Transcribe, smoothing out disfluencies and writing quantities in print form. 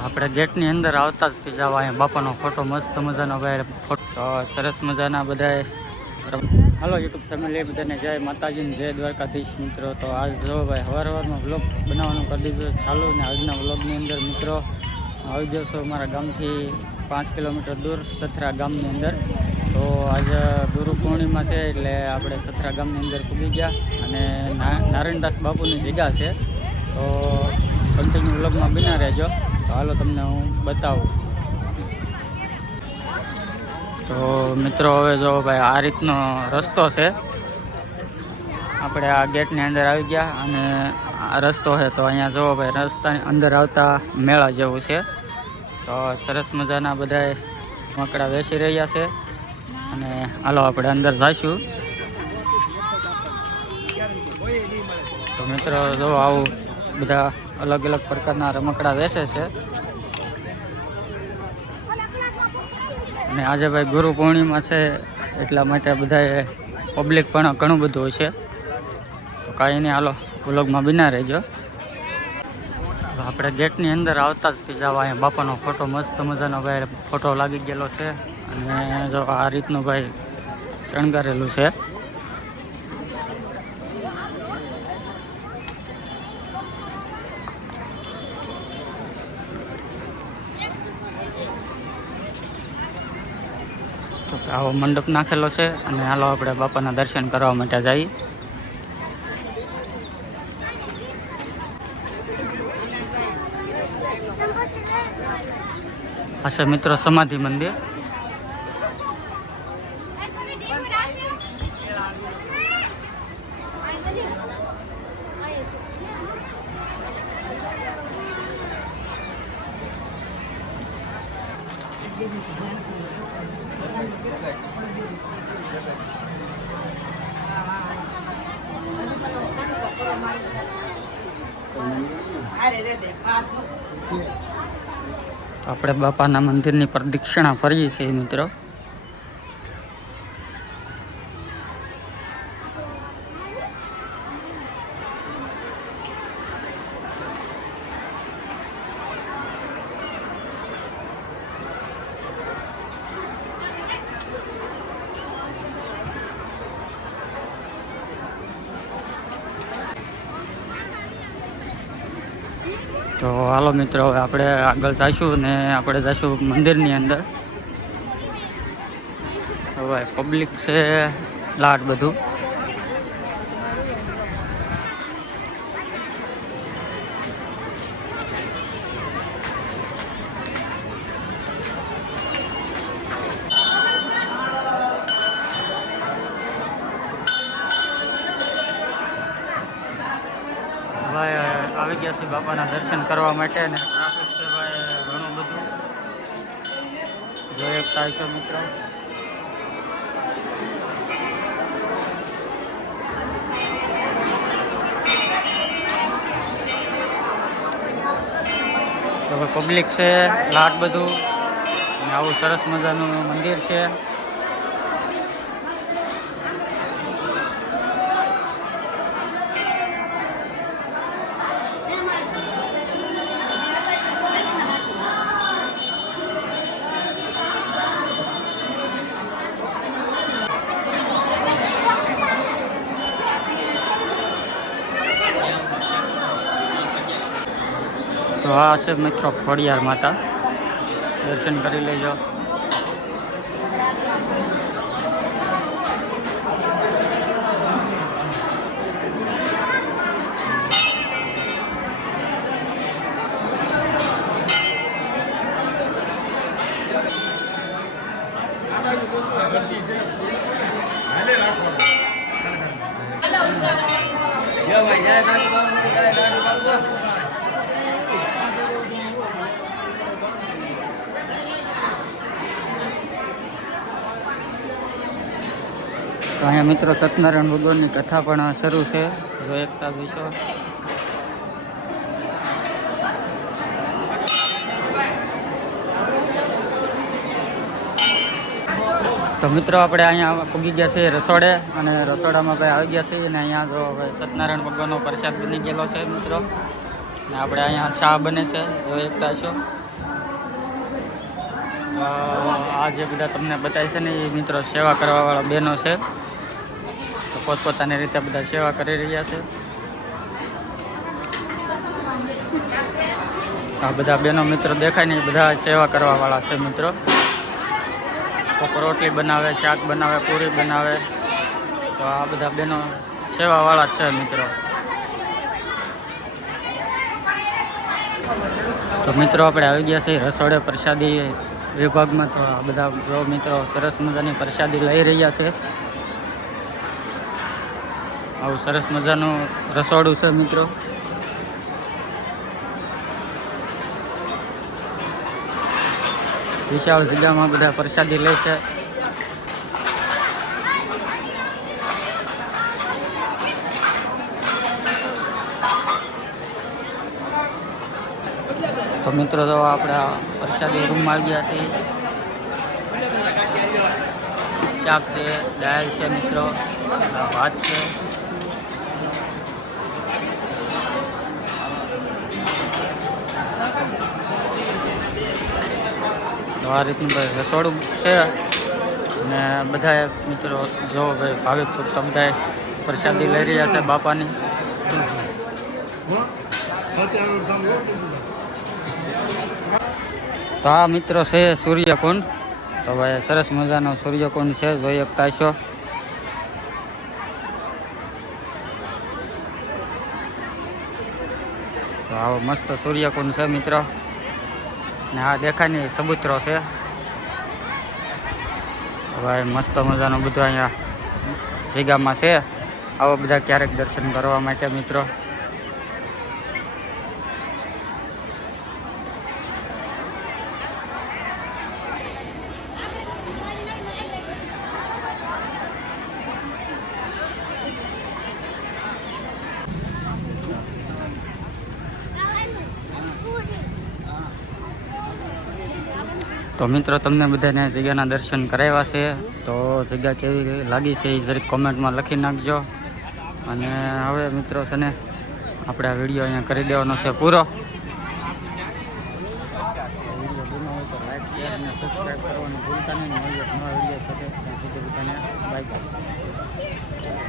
આપણે ગેટની અંદર આવતા જ જવા અહીંયા બાપાનો ફોટો મસ્ત મજાનો ભાઈ ફોટો તો સરસ મજાના બધા. હાલો યુટ્યુબ ફેમિલી બધાને જય માતાજીને જય દ્વારકાધીશ મિત્રો. તો આજ જો ભાઈ સવારમાં વ્લોગ બનાવવાનું કરી દીધું ચાલુ ને આજના વ્લોગની અંદર મિત્રો આવી જશો મારા ગામથી 5 કિલોમીટર દૂર સથરા ગામની અંદર. તો આજે ગુરુ પૂર્ણિમા છે એટલે આપણે સથરા ગામની અંદર પૂગી ગયા અને નારાયણદાસ બાપુની જગ્યા છે. તો કન્ટિન્યુ વ્લોગમાં બના રહેજો. તો હાલો તમને હું બતાવું. તો મિત્રો હવે જો ભાઈ આ રીતનો રસ્તો છે. આપણે આ ગેટની અંદર આવી ગયા અને આ રસ્તો છે. તો અહીંયા જો ભાઈ રસ્તાની અંદર આવતા મેળા જેવું છે. તો સરસ મજાના બધા મકડા બેસી રહ્યા છે અને હાલો આપણે અંદર જઈશું. તો મિત્રો જો આવું બધા અલગ અલગ પ્રકારના રમકડા વેચે છે. અને આજે ભાઈ ગુરુ પૂર્ણિમા છે એટલા માટે બધા પબ્લિક પણ ઘણું બધું હોય છે. તો કાંઈ નહીં હાલો વ્લોગમાં બના રહેજો. આપણે ગેટની અંદર આવતા જ જવા અહીંયા બાપાનો ફોટો મસ્ત મજાનો ભાઈ ફોટો લાગી ગયેલો છે અને જો આ રીતનું ભાઈ શણગારેલું છે. તો આવો મંડપ નાખેલો છે અને હાલો આપણે બાપાના દર્શન કરવા માટે જઈએ. આ છે મિત્રો સમાધિ મંદિર. તો આપણે બાપાના મંદિરની પ્રદક્ષિણા ફરીએ છીએ મિત્રો. તો હાલો મિત્રો હવે આપણે આગળ જઈશું ને આપણે જઈશું મંદિરની અંદર. હવે પબ્લિક છે લાટ બધું. ભાઈ આવી ગયા છે બાપાના દર્શન કરવા માટે ને ટ્રાફિક છે ભાઈ ઘણું બધું જોઈ શકતા છો મિત્રો. તો પબ્લિક છે લાટ બધું અને આવું સરસ મજાનું મંદિર છે. તો આ છે મિત્રો ખોડિયાર માતા, દર્શન કરી લેજો. તો અહીંયા મિત્રો સત્યનારાયણ ભગવાનની કથા પણ શરૂ છે, જો એકતા વિશ્વ. તો મિત્રો આપણે અહીંયા પૂગી ગયા છીએ રસોડે અને રસોડામાં ભાઈ આવી ગયા છીએ અને અહીંયા જો હવે સત્યનારાયણ ભગવાનનો પ્રસાદ બની ગયેલો છે મિત્રો ને આપણે અહીંયા ચા બને છે જો એકતા છો આ જે બધા તમને બતાવી છે ને એ મિત્રો સેવા કરવાવાળા બહેનો છે તો પોતપોતાની રીતે બધા સેવા કરી રહ્યા છે આ બધા બહેનો મિત્રો દેખાય ને એ બધા સેવા કરવાવાળા છે મિત્રો કોક રોટલી બનાવે શાક બનાવે પૂરી બનાવે તો આ બધા બહેનો સેવાવાળા છે મિત્રો તો મિત્રો આપણે આવી ગયા છીએ રસોડે પ્રસાદી વિભાગમાં તો આ બધા જો મિત્રો સરસ મજાની પ્રસાદી લઈ રહ્યા છે આવું સરસ મજાનું રસોડું છે મિત્રો વિશાળ જગ્યામાં બધા પ્રસાદી લે છે તો મિત્રો તો આપણે પ્રસાદી રૂમમાં આવી ગયા છીએ શાક છે દાળ છે મિત્રો ભાત છે આ રીતનું ભાઈ રસોડું છે અને બધા મિત્રો જો ભાઈ ભાવિક ભક્તો બધા પ્રસાદી લઈ રહ્યા છે બાપાની તો આ મિત્રો છે સૂર્યકુંડ તો ભાઈ સરસ મજાનો સૂર્યકુંડ છે જોઈ શકતા છો તો આવો મસ્ત સૂર્યકુંડ છે મિત્રો ને આ દેખાય ને સબૂતરો છે ભાઈ મસ્ત મજાનું બધું અહીંયા જગ્યામાં છે આવો બધા ક્યારેક દર્શન કરવા માટે મિત્રો તો મિત્રો તમને બધાને જગ્યાના દર્શન કરાવ્યા છે તો જગ્યા કેવી લાગી છે એ જરીક કોમેન્ટમાં લખી નાખજો અને હવે મિત્રો છે ને આપણે આ વિડીયો અહીંયા કરી દેવાનો છે પૂરો વિડીયો ગમ્યો હોય તો લાઈક શેર અને સબસ્ક્રાઈબ કરવાનું ભૂલતા નહીં નવા વિડીયો થશે ત્યાં સુધી બધાને બાય.